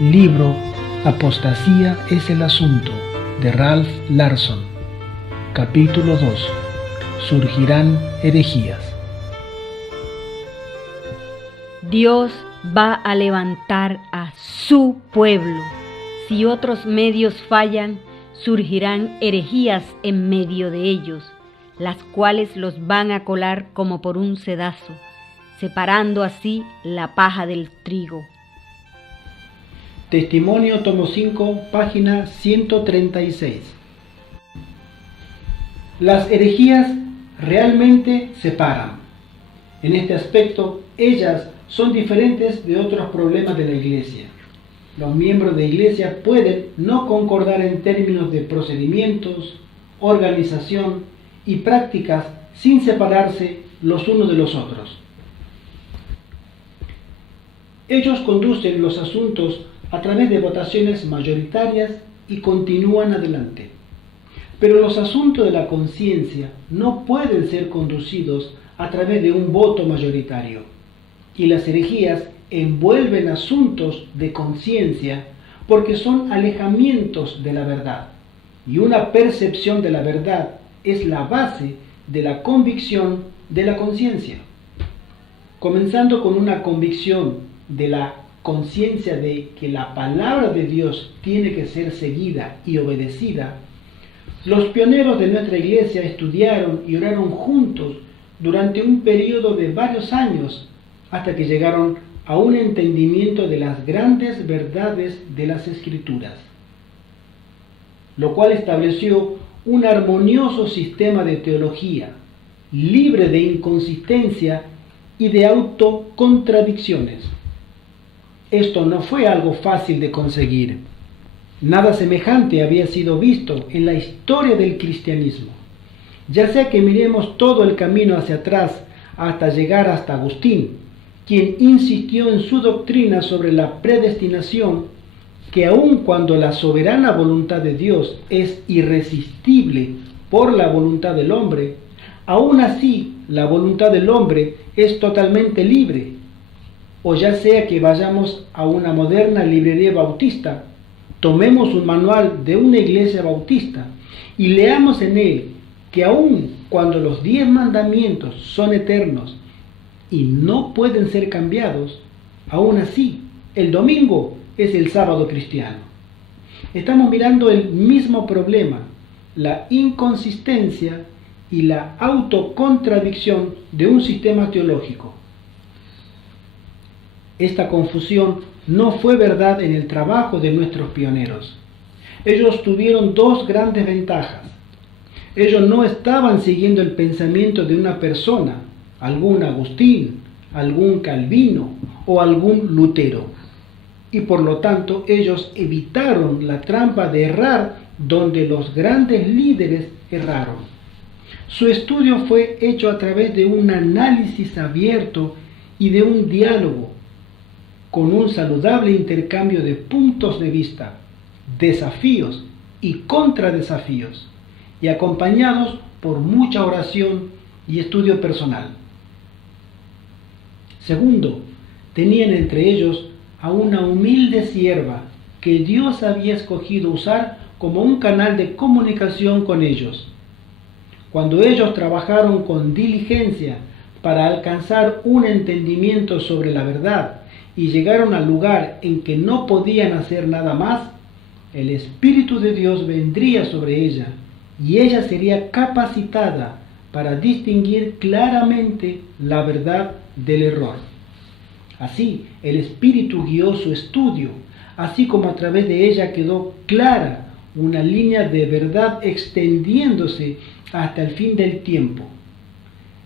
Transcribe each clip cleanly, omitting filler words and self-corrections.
Libro Apostasía es el asunto, de Ralph Larson. Capítulo 2. Surgirán herejías. Dios va a levantar a su pueblo. Si otros medios fallan, surgirán herejías en medio de ellos, las cuales los van a colar como por un sedazo, separando así la paja del trigo. Testimonio, tomo 5, página 136. Las herejías realmente separan. En este aspecto, ellas son diferentes de otros problemas de la Iglesia. Los miembros de Iglesia pueden no concordar en términos de procedimientos, organización y prácticas sin separarse los unos de los otros. Ellos conducen los asuntos a través de votaciones mayoritarias y continúan adelante. Pero los asuntos de la conciencia no pueden ser conducidos a través de un voto mayoritario. Y las herejías envuelven asuntos de conciencia porque son alejamientos de la verdad. Y una percepción de la verdad es la base de la convicción de la conciencia. Comenzando con una convicción de la conciencia de que la palabra de Dios tiene que ser seguida y obedecida, los pioneros de nuestra iglesia estudiaron y oraron juntos durante un periodo de varios años hasta que llegaron a un entendimiento de las grandes verdades de las Escrituras, lo cual estableció un armonioso sistema de teología, libre de inconsistencia y de autocontradicciones. Esto no fue algo fácil de conseguir. Nada semejante había sido visto en la historia del cristianismo. Ya sea que miremos todo el camino hacia atrás hasta llegar hasta Agustín, quien insistió en su doctrina sobre la predestinación, que aun cuando la soberana voluntad de Dios es irresistible por la voluntad del hombre, aún así la voluntad del hombre es totalmente libre. O ya sea que vayamos a una moderna librería bautista, tomemos un manual de una iglesia bautista y leamos en él que aun cuando los 10 mandamientos son eternos y no pueden ser cambiados, aún así el domingo es el sábado cristiano. Estamos mirando el mismo problema, la inconsistencia y la autocontradicción de un sistema teológico. Esta confusión no fue verdad en el trabajo de nuestros pioneros. Ellos tuvieron dos grandes ventajas. Ellos no estaban siguiendo el pensamiento de una persona, algún Agustín, algún Calvino o algún Lutero. Y por lo tanto ellos evitaron la trampa de errar donde los grandes líderes erraron. Su estudio fue hecho a través de un análisis abierto y de un diálogo, con un saludable intercambio de puntos de vista, desafíos y contradesafíos, y acompañados por mucha oración y estudio personal. Segundo, tenían entre ellos a una humilde sierva que Dios había escogido usar como un canal de comunicación con ellos. Cuando ellos trabajaron con diligencia para alcanzar un entendimiento sobre la verdad y llegaron al lugar en que no podían hacer nada más, el Espíritu de Dios vendría sobre ella y ella sería capacitada para distinguir claramente la verdad del error. Así, el Espíritu guió su estudio, así como a través de ella quedó clara una línea de verdad extendiéndose hasta el fin del tiempo.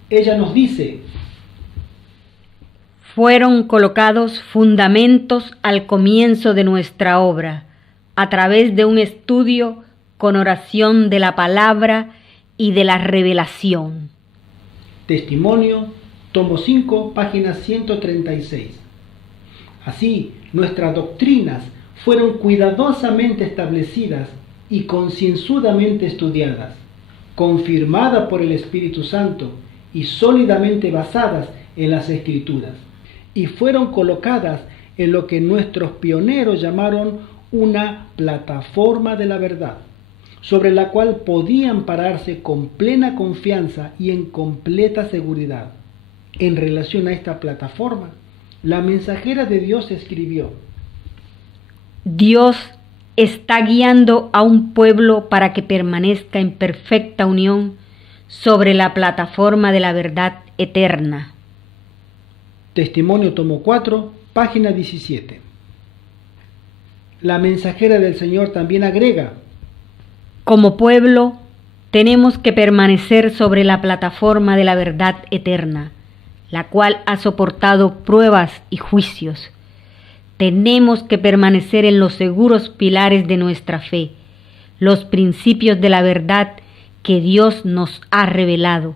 Ella nos dice: fueron colocados fundamentos al comienzo de nuestra obra, a través de un estudio con oración de la palabra y de la revelación. Testimonio, tomo 5, página 136. Así, nuestras doctrinas fueron cuidadosamente establecidas y concienzudamente estudiadas, confirmadas por el Espíritu Santo y sólidamente basadas en las Escrituras, y fueron colocadas en lo que nuestros pioneros llamaron una plataforma de la verdad, sobre la cual podían pararse con plena confianza y en completa seguridad. En relación a esta plataforma, la mensajera de Dios escribió: Dios está guiando a un pueblo para que permanezca en perfecta unión sobre la plataforma de la verdad eterna. Testimonio tomo 4, página 17. La mensajera del Señor también agrega: como pueblo, tenemos que permanecer sobre la plataforma de la verdad eterna, la cual ha soportado pruebas y juicios. Tenemos que permanecer en los seguros pilares de nuestra fe, los principios de la verdad que Dios nos ha revelado.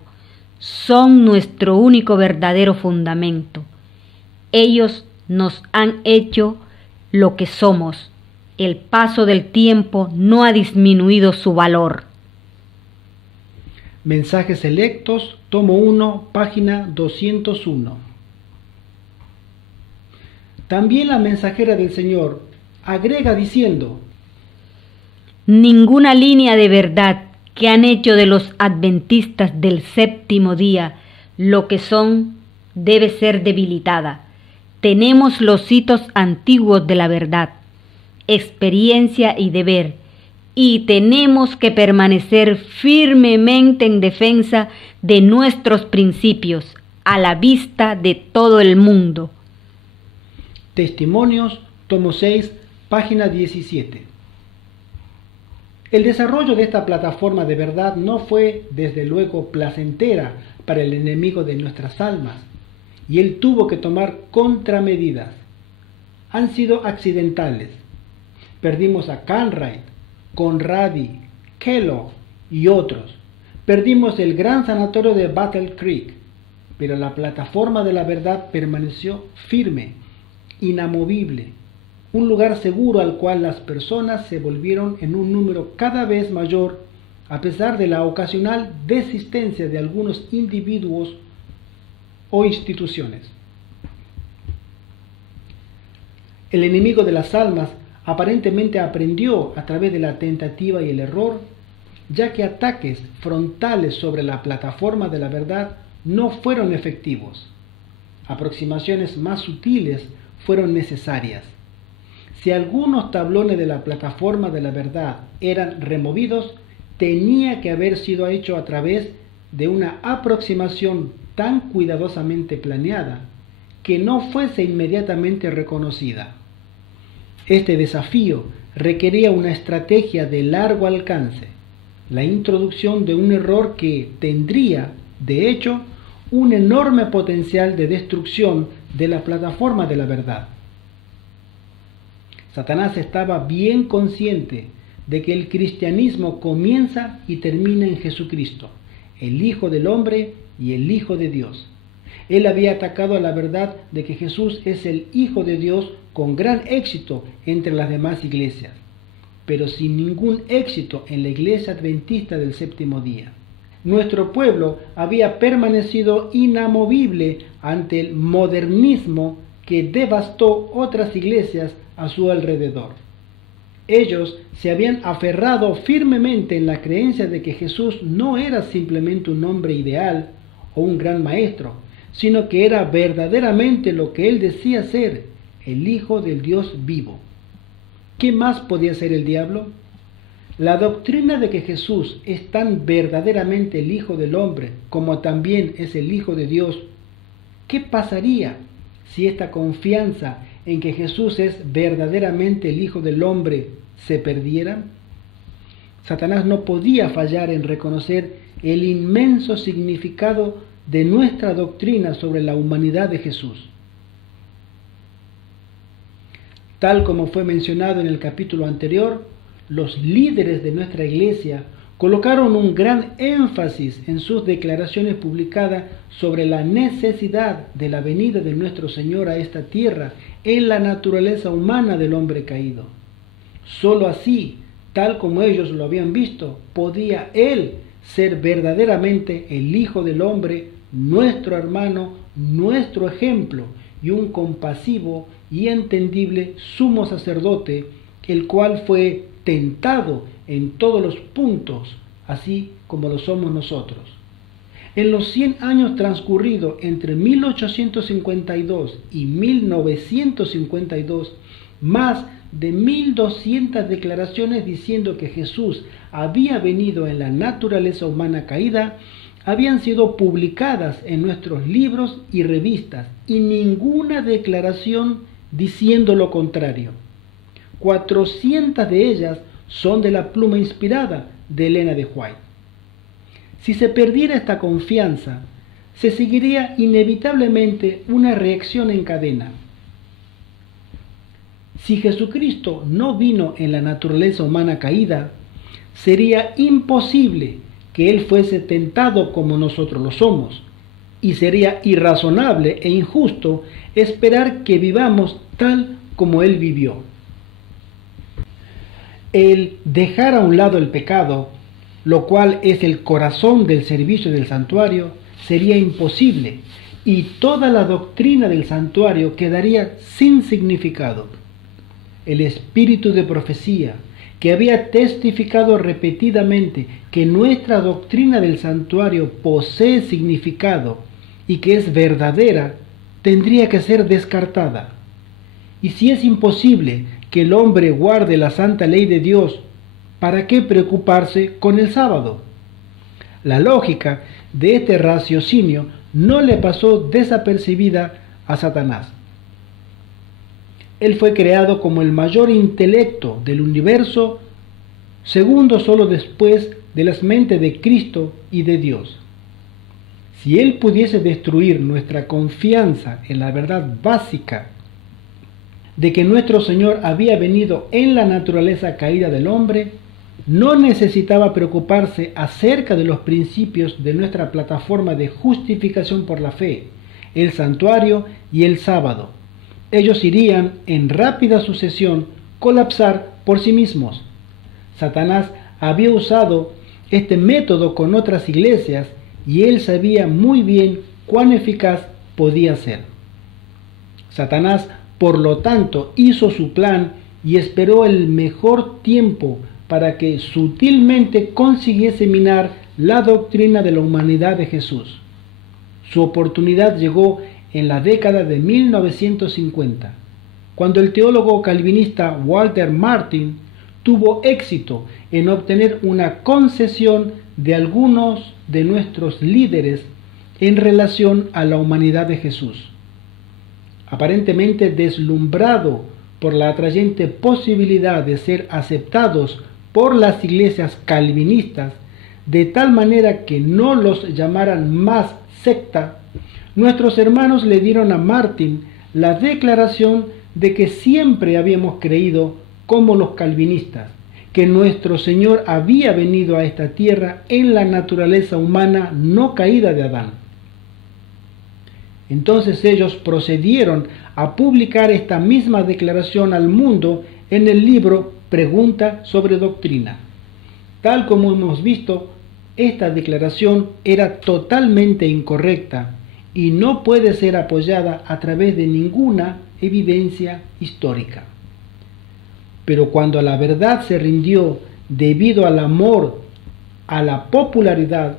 Son nuestro único verdadero fundamento. Ellos nos han hecho lo que somos. El paso del tiempo no ha disminuido su valor. Mensajes selectos, tomo 1, página 201. También la mensajera del Señor agrega diciendo: ninguna línea de verdad que han hecho de los adventistas del séptimo día lo que son debe ser debilitada. Tenemos los hitos antiguos de la verdad, experiencia y deber, y tenemos que permanecer firmemente en defensa de nuestros principios a la vista de todo el mundo. Testimonios, tomo 6, página 17. El desarrollo de esta plataforma de verdad no fue, desde luego, placentera para el enemigo de nuestras almas, y él tuvo que tomar contramedidas. Han sido accidentales. Perdimos a Cartwright, Conradi, Kellogg y otros. Perdimos el gran sanatorio de Battle Creek, pero la plataforma de la verdad permaneció firme, inamovible, un lugar seguro al cual las personas se volvieron en un número cada vez mayor, a pesar de la ocasional desistencia de algunos individuos o instituciones. El enemigo de las almas aparentemente aprendió a través de la tentativa y el error, ya que ataques frontales sobre la plataforma de la verdad no fueron efectivos. Aproximaciones más sutiles fueron necesarias. Si algunos tablones de la plataforma de la verdad eran removidos, tenía que haber sido hecho a través de una aproximación tan cuidadosamente planeada que no fuese inmediatamente reconocida. Este desafío requería una estrategia de largo alcance, la introducción de un error que tendría, de hecho, un enorme potencial de destrucción de la plataforma de la verdad. Satanás estaba bien consciente de que el cristianismo comienza y termina en Jesucristo, el Hijo del Hombre y el Hijo de Dios. Él había atacado a la verdad de que Jesús es el Hijo de Dios con gran éxito entre las demás iglesias, pero sin ningún éxito en la iglesia adventista del séptimo día. Nuestro pueblo había permanecido inamovible ante el modernismo que devastó otras iglesias a su alrededor. Ellos se habían aferrado firmemente en la creencia de que Jesús no era simplemente un hombre ideal o un gran maestro, sino que era verdaderamente lo que él decía ser, el Hijo del Dios vivo. ¿Qué más podía ser el diablo? La doctrina de que Jesús es tan verdaderamente el Hijo del Hombre como también es el Hijo de Dios. ¿Qué pasaría si esta confianza en que Jesús es verdaderamente el Hijo del Hombre se perdiera? Satanás no podía fallar en reconocer el inmenso significado de nuestra doctrina sobre la humanidad de Jesús. Tal como fue mencionado en el capítulo anterior, los líderes de nuestra iglesia colocaron un gran énfasis en sus declaraciones publicadas sobre la necesidad de la venida de nuestro Señor a esta tierra en la naturaleza humana del hombre caído. Sólo así, tal como ellos lo habían visto, podía Él ser verdaderamente el Hijo del Hombre, nuestro hermano, nuestro ejemplo y un compasivo y entendible sumo sacerdote, el cual fue tentado en todos los puntos, así como lo somos nosotros. En los 100 años transcurridos entre 1852 y 1952, más de 1200 declaraciones diciendo que Jesús había venido en la naturaleza humana caída habían sido publicadas en nuestros libros y revistas, y ninguna declaración diciendo lo contrario. 400 de ellas son de la pluma inspirada de Elena de White. Si se perdiera esta confianza, se seguiría inevitablemente una reacción en cadena. Si Jesucristo no vino en la naturaleza humana caída, sería imposible que Él fuese tentado como nosotros lo somos, y sería irrazonable e injusto esperar que vivamos tal como Él vivió. El dejar a un lado el pecado, lo cual es el corazón del servicio del santuario, sería imposible, y toda la doctrina del santuario quedaría sin significado. El espíritu de profecía, que había testificado repetidamente que nuestra doctrina del santuario posee significado y que es verdadera, tendría que ser descartada. Y si es imposible que el hombre guarde la santa ley de Dios, ¿para qué preocuparse con el sábado? La lógica de este raciocinio no le pasó desapercibida a Satanás. Él fue creado como el mayor intelecto del universo, segundo solo después de las mentes de Cristo y de Dios. Si él pudiese destruir nuestra confianza en la verdad básica de que nuestro Señor había venido en la naturaleza caída del hombre, no necesitaba preocuparse acerca de los principios de nuestra plataforma de justificación por la fe, el santuario y el sábado. Ellos irían en rápida sucesión colapsar por sí mismos. Satanás había usado este método con otras iglesias y él sabía muy bien cuán eficaz podía ser. Satanás, por lo tanto, hizo su plan y esperó el mejor tiempo para que sutilmente consiguiese minar la doctrina de la humanidad de Jesús. Su oportunidad llegó en la década de 1950, cuando el teólogo calvinista Walter Martin tuvo éxito en obtener una concesión de algunos de nuestros líderes en relación a la humanidad de Jesús. Aparentemente deslumbrado por la atrayente posibilidad de ser aceptados por las iglesias calvinistas, de tal manera que no los llamaran más secta, nuestros hermanos le dieron a Martin la declaración de que siempre habíamos creído como los calvinistas, que nuestro Señor había venido a esta tierra en la naturaleza humana no caída de Adán. Entonces ellos procedieron a publicar esta misma declaración al mundo en el libro Pregunta sobre Doctrina. Tal como hemos visto, esta declaración era totalmente incorrecta y no puede ser apoyada a través de ninguna evidencia histórica. Pero cuando la verdad se rindió debido al amor a la popularidad,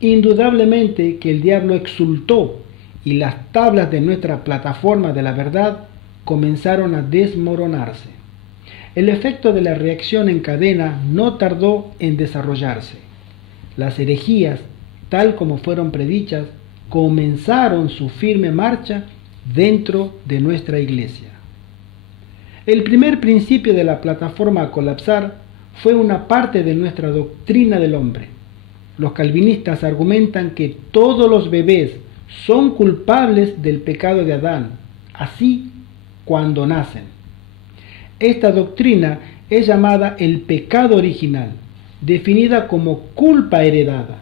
indudablemente que el diablo exultó y las tablas de nuestra plataforma de la verdad comenzaron a desmoronarse. El efecto de la reacción en cadena no tardó en desarrollarse. Las herejías, tal como fueron predichas, comenzaron su firme marcha dentro de nuestra iglesia. El primer principio de la plataforma a colapsar fue una parte de nuestra doctrina del hombre. Los calvinistas argumentan que todos los bebés son culpables del pecado de Adán, así cuando nacen. Esta doctrina es llamada el pecado original, definida como culpa heredada.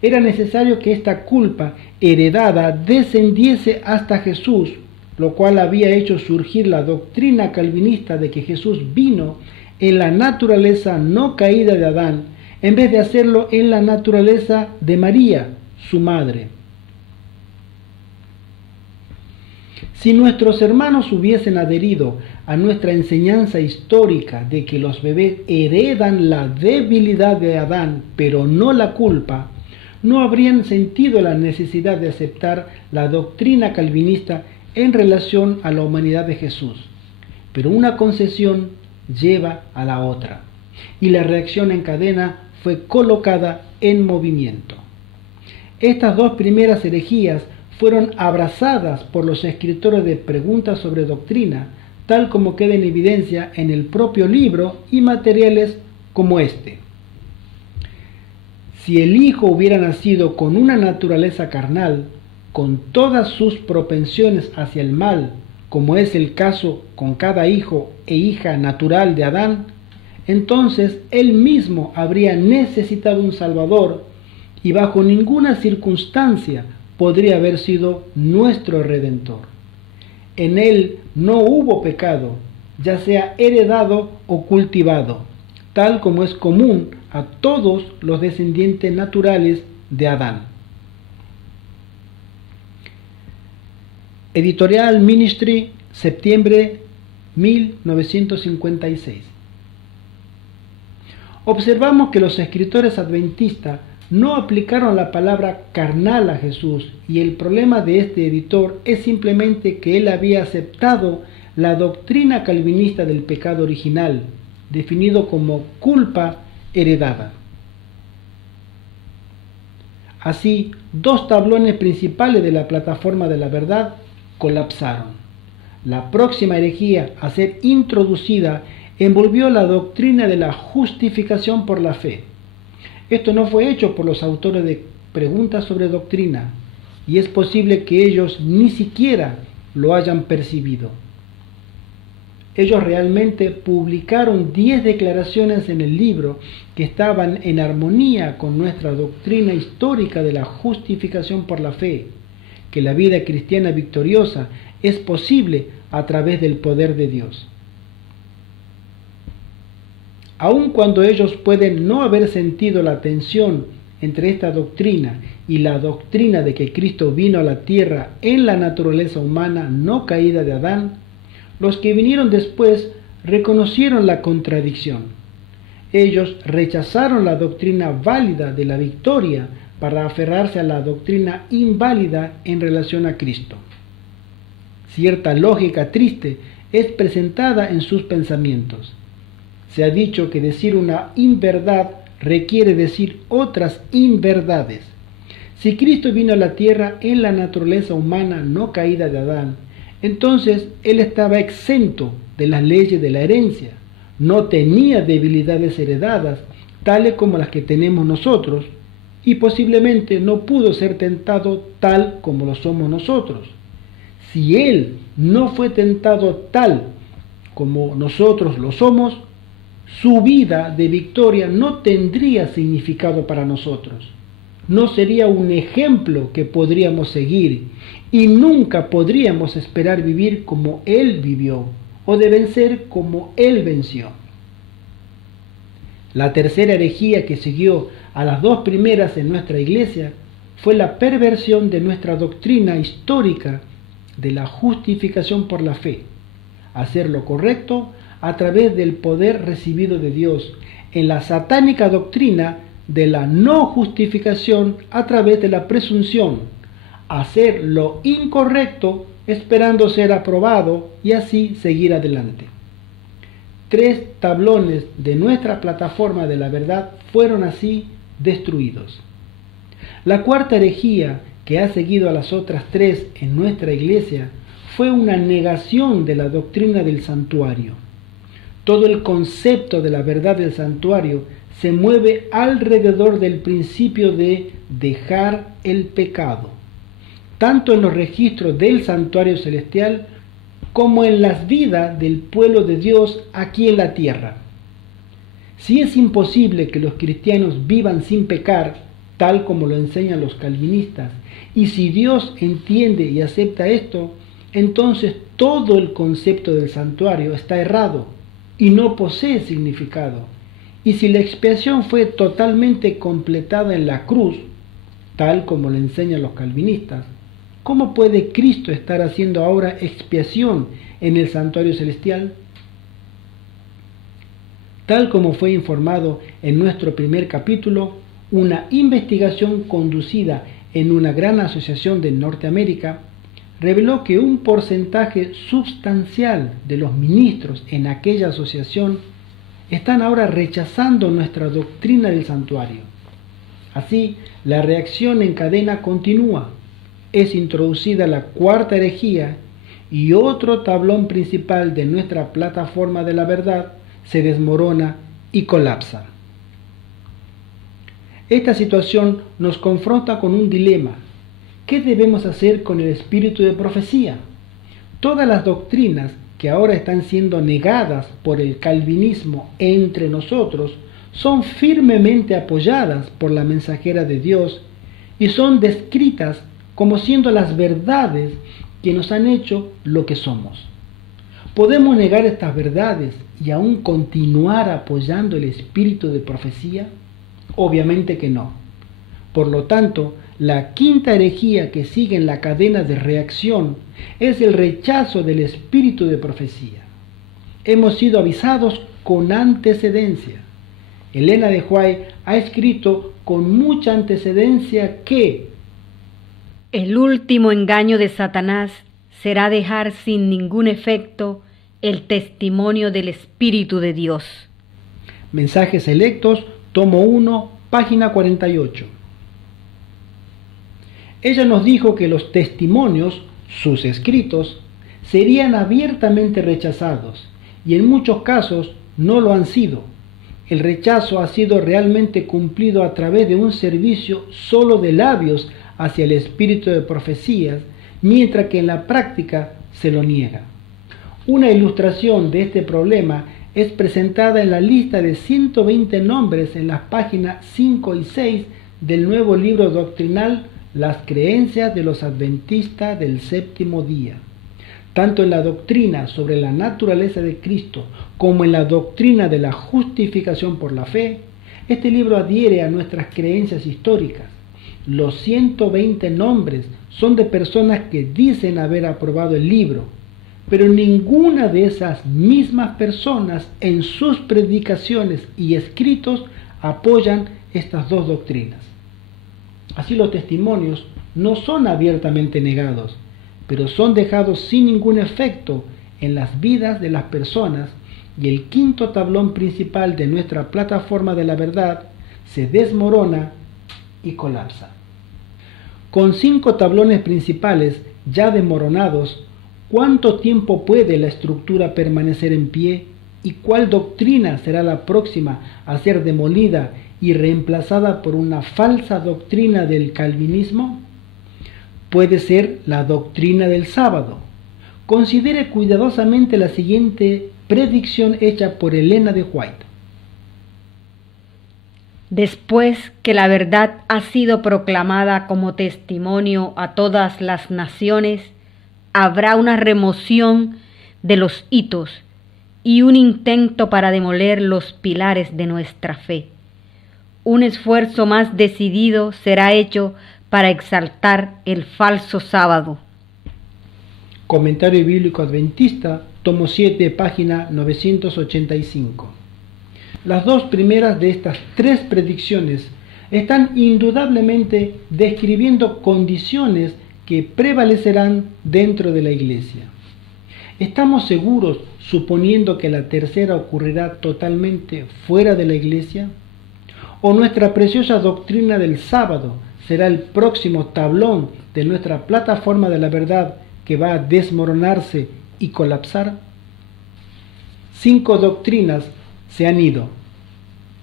Era necesario que esta culpa heredada descendiese hasta Jesús, lo cual había hecho surgir la doctrina calvinista de que Jesús vino en la naturaleza no caída de Adán, en vez de hacerlo en la naturaleza de María, su madre. Si nuestros hermanos hubiesen adherido a nuestra enseñanza histórica de que los bebés heredan la debilidad de Adán, pero no la culpa, no habrían sentido la necesidad de aceptar la doctrina calvinista en relación a la humanidad de Jesús. Pero una concesión lleva a la otra, y la reacción en cadena fue colocada en movimiento. Estas dos primeras herejías fueron abrazadas por los escritores de preguntas sobre doctrina, tal como queda en evidencia en el propio libro y materiales como este. Si el Hijo hubiera nacido con una naturaleza carnal, con todas sus propensiones hacia el mal, como es el caso con cada hijo e hija natural de Adán, entonces él mismo habría necesitado un Salvador y bajo ninguna circunstancia podría haber sido nuestro Redentor. En él no hubo pecado, ya sea heredado o cultivado, tal como es común a todos los descendientes naturales de Adán. Editorial Ministry, septiembre 1956. Observamos que los escritores adventistas no aplicaron la palabra carnal a Jesús, y el problema de este editor es simplemente que él había aceptado la doctrina calvinista del pecado original, definido como culpa heredada. Así, dos tablones principales de la plataforma de la verdad colapsaron. La próxima herejía a ser introducida envolvió la doctrina de la justificación por la fe. Esto no fue hecho por los autores de preguntas sobre doctrina, y es posible que ellos ni siquiera lo hayan percibido. Ellos realmente publicaron 10 declaraciones en el libro que estaban en armonía con nuestra doctrina histórica de la justificación por la fe, que la vida cristiana victoriosa es posible a través del poder de Dios. Aun cuando ellos pueden no haber sentido la tensión entre esta doctrina y la doctrina de que Cristo vino a la tierra en la naturaleza humana no caída de Adán, los que vinieron después reconocieron la contradicción. Ellos rechazaron la doctrina válida de la victoria para aferrarse a la doctrina inválida en relación a Cristo. Cierta lógica triste es presentada en sus pensamientos. Se ha dicho que decir una inverdad requiere decir otras inverdades. Si Cristo vino a la tierra en la naturaleza humana no caída de Adán, entonces Él estaba exento de las leyes de la herencia, no tenía debilidades heredadas, tales como las que tenemos nosotros, y posiblemente no pudo ser tentado tal como lo somos nosotros. Si Él no fue tentado tal como nosotros lo somos, su vida de victoria no tendría significado para nosotros. No sería un ejemplo que podríamos seguir y nunca podríamos esperar vivir como Él vivió o de vencer como Él venció. La tercera herejía que siguió a las dos primeras en nuestra iglesia fue la perversión de nuestra doctrina histórica de la justificación por la fe, hacer lo correcto a través del poder recibido de Dios, en la satánica doctrina de la no justificación a través de la presunción, hacer lo incorrecto esperando ser aprobado y así seguir adelante. 3 tablones de nuestra plataforma de la verdad fueron así destruidos. La cuarta herejía que ha seguido a las otras 3 en nuestra iglesia fue una negación de la doctrina del santuario. Todo el concepto de la verdad del santuario se mueve alrededor del principio de dejar el pecado, tanto en los registros del santuario celestial como en las vidas del pueblo de Dios aquí en la tierra. Si es imposible que los cristianos vivan sin pecar, tal como lo enseñan los calvinistas, y si Dios entiende y acepta esto, entonces todo el concepto del santuario está errado y no posee significado. Y si la expiación fue totalmente completada en la cruz, tal como le enseñan los calvinistas, ¿cómo puede Cristo estar haciendo ahora expiación en el santuario celestial? Tal como fue informado en nuestro primer capítulo, una investigación conducida en una gran asociación de Norteamérica reveló que un porcentaje sustancial de los ministros en aquella asociación están ahora rechazando nuestra doctrina del santuario. Así, la reacción en cadena continúa. Es introducida la cuarta herejía y otro tablón principal de nuestra plataforma de la verdad se desmorona y colapsa. Esta situación nos confronta con un dilema. ¿Qué debemos hacer con el espíritu de profecía? Todas las doctrinas que ahora están siendo negadas por el calvinismo entre nosotros son firmemente apoyadas por la mensajera de Dios y son descritas como siendo las verdades que nos han hecho lo que somos. ¿Podemos negar estas verdades y aún continuar apoyando el espíritu de profecía? Obviamente que no. Por lo tanto, la quinta herejía que sigue en la cadena de reacción es el rechazo del espíritu de profecía. Hemos sido avisados con antecedencia. Elena de White ha escrito con mucha antecedencia que el último engaño de Satanás será dejar sin ningún efecto el testimonio del Espíritu de Dios. Mensajes Selectos, tomo 1, página 48. Ella nos dijo que los testimonios, sus escritos, serían abiertamente rechazados, y en muchos casos no lo han sido. El rechazo ha sido realmente cumplido a través de un servicio solo de labios hacia el espíritu de profecías, mientras que en la práctica se lo niega. Una ilustración de este problema es presentada en la lista de 120 nombres en las páginas 5 y 6 del nuevo libro doctrinal Las creencias de los adventistas del séptimo día. Tanto en la doctrina sobre la naturaleza de Cristo como en la doctrina de la justificación por la fe, este libro adhiere a nuestras creencias históricas. Los 120 nombres son de personas que dicen haber aprobado el libro, pero ninguna de esas mismas personas en sus predicaciones y escritos apoyan estas dos doctrinas. Así los testimonios no son abiertamente negados, pero son dejados sin ningún efecto en las vidas de las personas, y el quinto tablón principal de nuestra plataforma de la verdad se desmorona y colapsa. Con 5 tablones principales ya desmoronados, ¿cuánto tiempo puede la estructura permanecer en pie? ¿Y cuál doctrina será la próxima a ser demolida y reemplazada por una falsa doctrina del calvinismo? Puede ser la doctrina del sábado. Considere cuidadosamente la siguiente predicción hecha por Elena de White. Después que la verdad ha sido proclamada como testimonio a todas las naciones, habrá una remoción de los hitos y un intento para demoler los pilares de nuestra fe. Un esfuerzo más decidido será hecho para exaltar el falso sábado. Comentario Bíblico Adventista, tomo 7, página 985. Las dos primeras de estas 3 predicciones están indudablemente describiendo condiciones que prevalecerán dentro de la Iglesia. ¿Estamos seguros suponiendo que la tercera ocurrirá totalmente fuera de la Iglesia? ¿O nuestra preciosa doctrina del sábado será el próximo tablón de nuestra plataforma de la verdad que va a desmoronarse y colapsar? 5 doctrinas se han ido,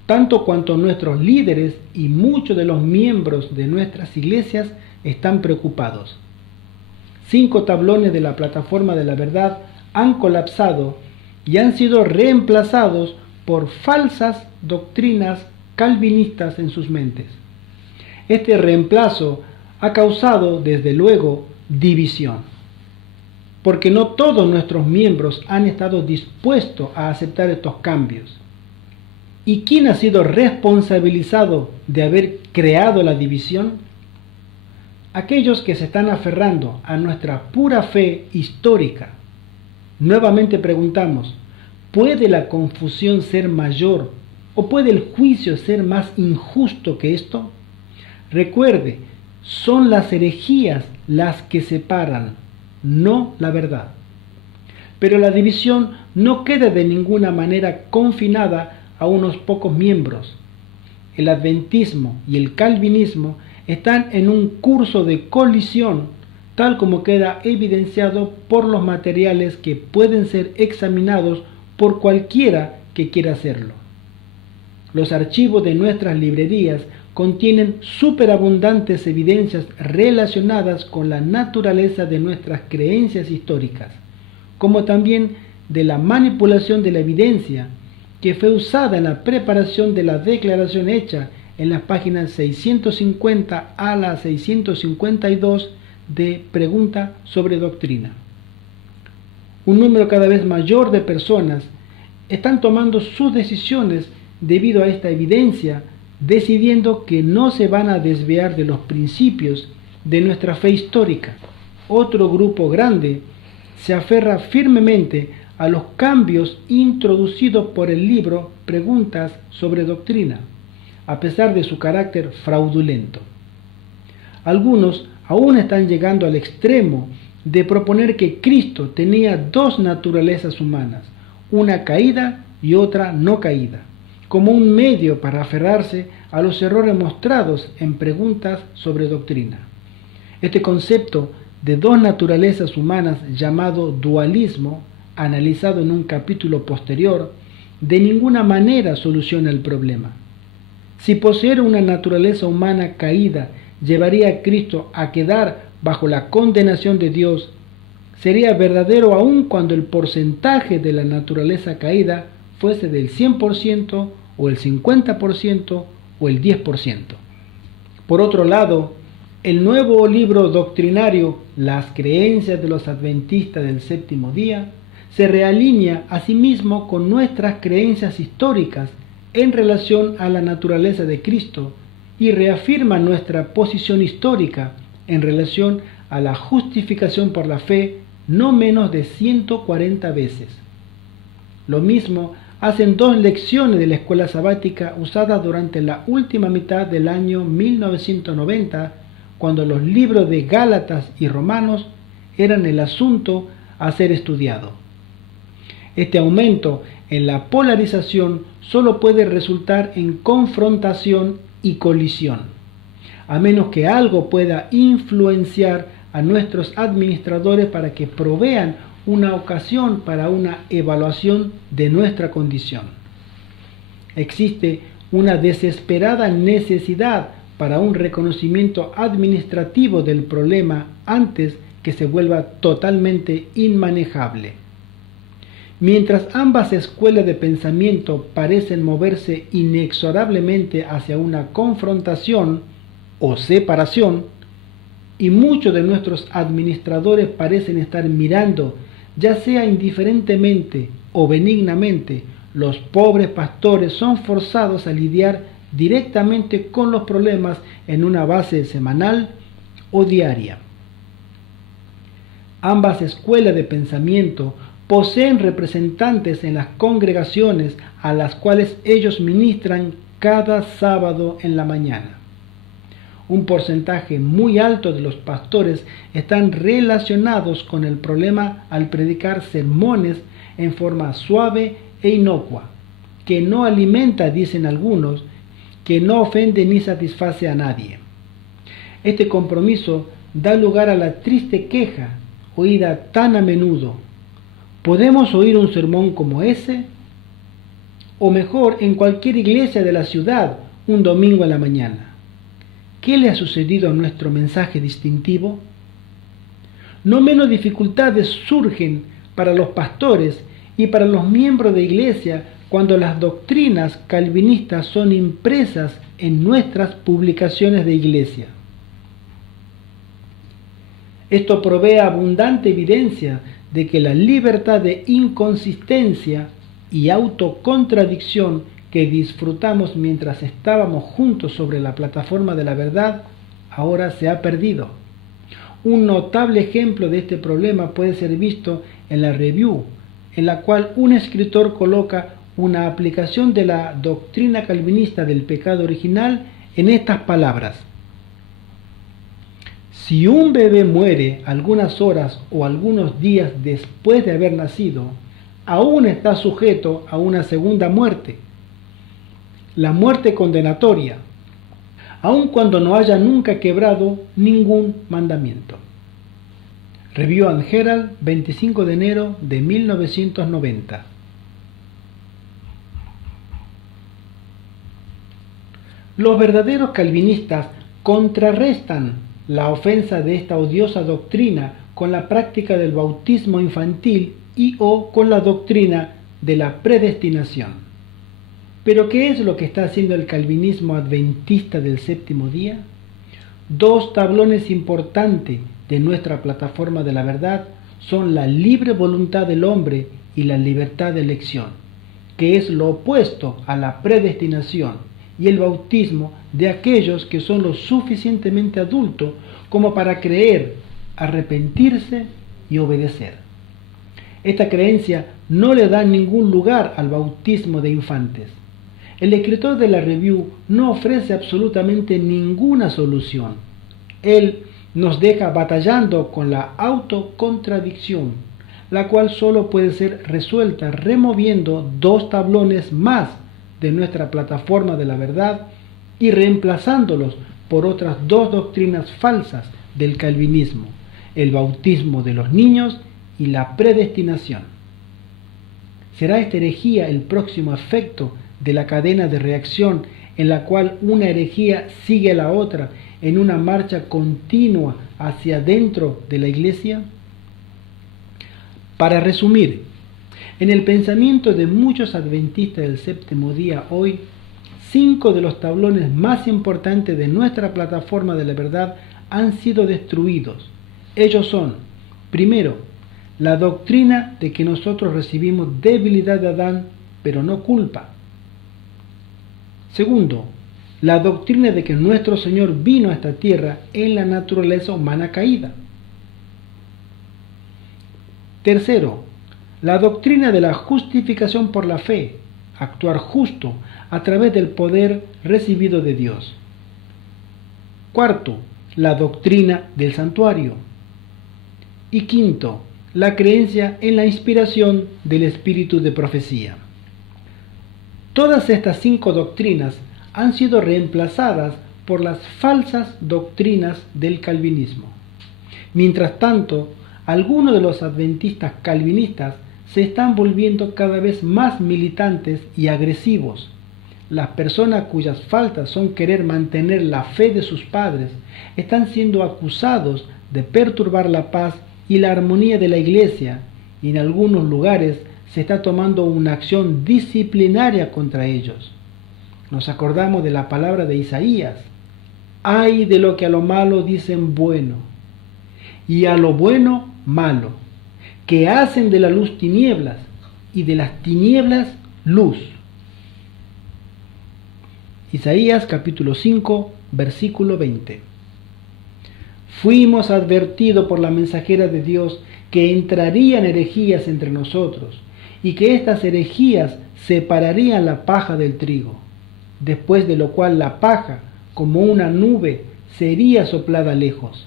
tanto cuanto nuestros líderes y muchos de los miembros de nuestras iglesias están preocupados. 5 tablones de la plataforma de la verdad han colapsado y han sido reemplazados por falsas doctrinas calvinistas en sus mentes. Este reemplazo ha causado, desde luego, división, porque no todos nuestros miembros han estado dispuestos a aceptar estos cambios. ¿Y quién ha sido responsabilizado de haber creado la división? aquellos que se están aferrando a nuestra pura fe histórica. Nuevamente preguntamos, ¿puede la confusión ser mayor o puede el juicio ser más injusto que esto? Recuerde, son las herejías las que separan, no la verdad. Pero la división no queda de ninguna manera confinada a unos pocos miembros. El adventismo y el calvinismo están en un curso de colisión, tal como queda evidenciado por los materiales que pueden ser examinados por cualquiera que quiera hacerlo. Los archivos de nuestras librerías contienen superabundantes evidencias relacionadas con la naturaleza de nuestras creencias históricas, como también de la manipulación de la evidencia que fue usada en la preparación de la declaración hecha en las páginas 650 a la 652 de Pregunta sobre Doctrina. Un número cada vez mayor de personas están tomando sus decisiones debido a esta evidencia, decidiendo que no se van a desviar de los principios de nuestra fe histórica. Otro grupo grande se aferra firmemente a los cambios introducidos por el libro Preguntas sobre Doctrina, a pesar de su carácter fraudulento. Algunos aún están llegando al extremo de proponer que Cristo tenía dos naturalezas humanas, una caída y otra no caída, como un medio para aferrarse a los errores mostrados en Preguntas sobre Doctrina. Este concepto de dos naturalezas humanas, llamado dualismo, analizado en un capítulo posterior, de ninguna manera soluciona el problema. Si poseer una naturaleza humana caída llevaría a Cristo a quedar bajo la condenación de Dios, sería verdadero aun cuando el porcentaje de la naturaleza caída fuese del 100% o el 50% o el 10%. Por otro lado, el nuevo libro doctrinario Las creencias de los adventistas del séptimo día se realinea a sí mismo con nuestras creencias históricas en relación a la naturaleza de Cristo y reafirma nuestra posición histórica en relación a la justificación por la fe no menos de 140 veces. Lo mismo hacen dos lecciones de la escuela sabática usadas durante la última mitad del año 1990, cuando los libros de Gálatas y Romanos eran el asunto a ser estudiado. Este aumento en la polarización solo puede resultar en confrontación y colisión, a menos que algo pueda influenciar a nuestros administradores para que provean una ocasión para una evaluación de nuestra condición. Existe una desesperada necesidad para un reconocimiento administrativo del problema antes que se vuelva totalmente inmanejable. Mientras ambas escuelas de pensamiento parecen moverse inexorablemente hacia una confrontación o separación, y muchos de nuestros administradores parecen estar mirando, ya sea indiferentemente o benignamente, los pobres pastores son forzados a lidiar directamente con los problemas en una base semanal o diaria. Ambas escuelas de pensamiento poseen representantes en las congregaciones a las cuales ellos ministran cada sábado en la mañana. Un porcentaje muy alto de los pastores están relacionados con el problema al predicar sermones en forma suave e inocua, que no alimenta, dicen algunos, que no ofende ni satisface a nadie. Este compromiso da lugar a la triste queja, oída tan a menudo: ¿podemos oír un sermón como ese? O mejor, en cualquier iglesia de la ciudad, un domingo a la mañana. ¿Qué le ha sucedido a nuestro mensaje distintivo? No menos dificultades surgen para los pastores y para los miembros de iglesia cuando las doctrinas calvinistas son impresas en nuestras publicaciones de iglesia. Esto provee abundante evidencia de que la libertad de inconsistencia y autocontradicción que disfrutamos mientras estábamos juntos sobre la plataforma de la verdad ahora se ha perdido. Un notable ejemplo de este problema puede ser visto en la Review, en la cual un escritor coloca una aplicación de la doctrina calvinista del pecado original en estas palabras: si un bebé muere algunas horas o algunos días después de haber nacido, aún está sujeto a una segunda muerte, la muerte condenatoria, aun cuando no haya nunca quebrado ningún mandamiento. Review and Herald, 25 de enero de 1990. Los verdaderos calvinistas contrarrestan la ofensa de esta odiosa doctrina con la práctica del bautismo infantil y o con la doctrina de la predestinación. ¿Pero qué es lo que está haciendo el calvinismo adventista del séptimo día? Dos tablones importantes de nuestra plataforma de la verdad son la libre voluntad del hombre y la libertad de elección, que es lo opuesto a la predestinación, y el bautismo de aquellos que son lo suficientemente adultos como para creer, arrepentirse y obedecer. Esta creencia no le da ningún lugar al bautismo de infantes. El escritor de la Review no ofrece absolutamente ninguna solución. Él nos deja batallando con la autocontradicción, la cual solo puede ser resuelta removiendo dos tablones más de nuestra plataforma de la verdad y reemplazándolos por otras dos doctrinas falsas del calvinismo: el bautismo de los niños y la predestinación. ¿Será esta herejía el próximo efecto de la cadena de reacción en la cual una herejía sigue a la otra en una marcha continua hacia dentro de la iglesia? Para resumir, en el pensamiento de muchos adventistas del séptimo día hoy, 5 de los tablones más importantes de nuestra plataforma de la verdad han sido destruidos. Ellos son: primero, la doctrina de que nosotros recibimos debilidad de Adán, pero no culpa. Segundo, la doctrina de que nuestro Señor vino a esta tierra en la naturaleza humana caída. Tercero, la doctrina de la justificación por la fe, actuar justo a través del poder recibido de Dios. Cuarto, la doctrina del santuario. Y quinto, la creencia en la inspiración del espíritu de profecía. Todas estas 5 doctrinas han sido reemplazadas por las falsas doctrinas del calvinismo. Mientras tanto, algunos de los adventistas calvinistas se están volviendo cada vez más militantes y agresivos. Las personas cuyas faltas son querer mantener la fe de sus padres están siendo acusados de perturbar la paz y la armonía de la iglesia, y en algunos lugares se está tomando una acción disciplinaria contra ellos. Nos acordamos de la palabra de Isaías: ay de lo que a lo malo dicen bueno, y a lo bueno malo, que hacen de la luz tinieblas, y de las tinieblas luz. Isaías capítulo 5, versículo 20. Fuimos advertidos por la mensajera de Dios que entrarían herejías entre nosotros, y que estas herejías separarían la paja del trigo, después de lo cual la paja, como una nube, sería soplada lejos.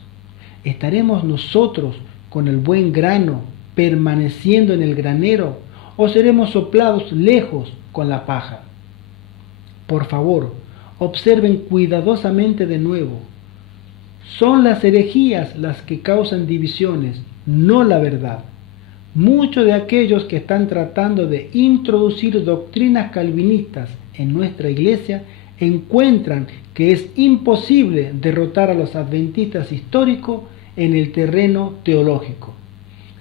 ¿Estaremos nosotros con el buen grano permaneciendo en el granero, o seremos soplados lejos con la paja? Por favor, observen cuidadosamente de nuevo. Son las herejías las que causan divisiones, no la verdad. Muchos de aquellos que están tratando de introducir doctrinas calvinistas en nuestra iglesia encuentran que es imposible derrotar a los adventistas históricos en el terreno teológico.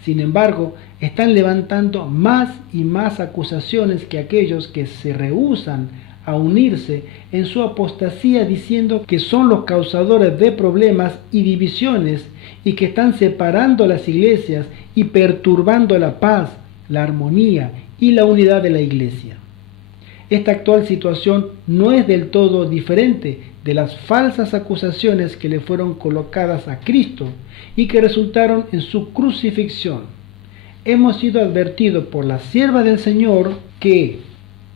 Sin embargo, están levantando más y más acusaciones que aquellos que se rehúsan a unirse en su apostasía, diciendo que son los causadores de problemas y divisiones y que están separando las iglesias y perturbando la paz, la armonía y la unidad de la iglesia. Esta actual situación no es del todo diferente de las falsas acusaciones que le fueron colocadas a Cristo y que resultaron en su crucifixión. Hemos sido advertidos por la sierva del Señor que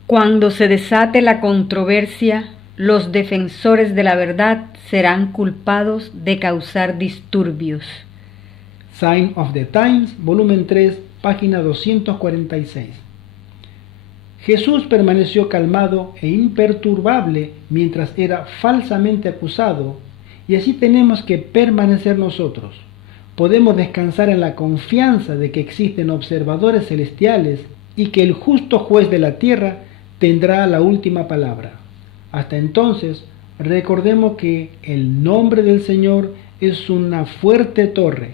cuando se desate la controversia, los defensores de la verdad serán culpados de causar disturbios. Sign of the Times, volumen 3, página 246. Jesús permaneció calmado e imperturbable mientras era falsamente acusado, y así tenemos que permanecer nosotros. Podemos descansar en la confianza de que existen observadores celestiales y que el justo juez de la tierra tendrá la última palabra. Hasta entonces, recordemos que el nombre del Señor es una fuerte torre.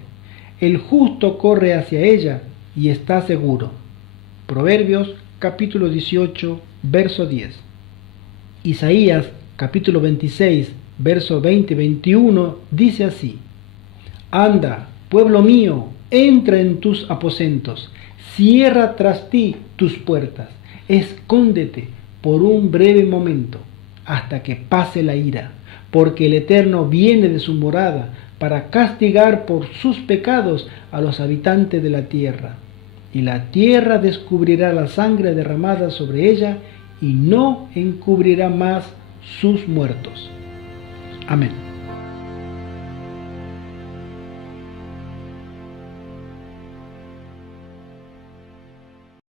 El justo corre hacia ella y está seguro. Proverbios capítulo 18, verso 10. Isaías capítulo 26, verso 20 y 21 dice así: Anda, pueblo mío, entra en tus aposentos, cierra tras ti tus puertas, escóndete por un breve momento, hasta que pase la ira, porque el Eterno viene de su morada para castigar por sus pecados a los habitantes de la tierra. Y la tierra descubrirá la sangre derramada sobre ella y no encubrirá más sus muertos. Amén.